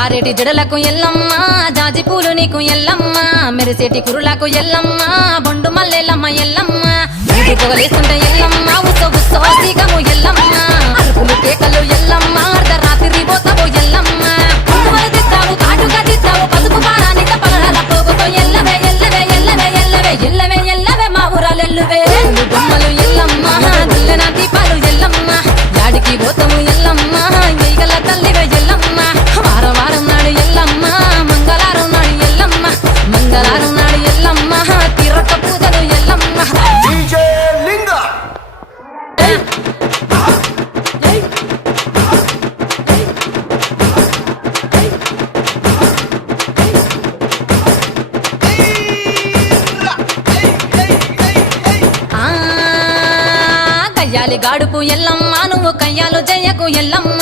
జారేటి జడలకు ఎల్లమ్మ జాజి పూలు నీకు ఎల్లమ్మ మెరిసేటి కురులకు ఎల్లమ్మ బొండు మల్లెల్లమ్మ ఎల్లమ్మ ఇంటి పొగలేస్తుంటే ఎల్లమ్మ ఉత్సవ ఉత్సవాసికము ఎల్లమ్మ అరుపులు కేకలు ఎల్లమ్మ అర్ధరాత్రి పోతావు ఎల్లమ్మ కుంకుమలు తిస్తావు కాటుగా తిస్తావు పసుపు పారానిక పగడాల పోగుతో ఎల్లవే ఎల్లవే ఎల్లవే ఎల్లవే ఎల్లవే ఎల్లవే మా ఊరాలెల్లువే బొమ్మలు ఎల్లమ్మ గుల్లెన దీపాలు ఎల్లమ్మ యాడికి పోతావు ఎల్లమ్మ ఎయ్యగల తల్లివే ఎల్లమ్మ వారం వారం నాడు ఎల్లమ్మ మంగళవారం నాడు ఎల్లమ్మ మంగళవారం నాడు ఎల్లమ్మ తిరక పూజలు ఎల్లమ్మ డీజే లింగ కయ్యాలి గాడుపు ఎల్లమ్మ నువ్వు కయ్యాలు జయ్యకు ఎల్లమ్మ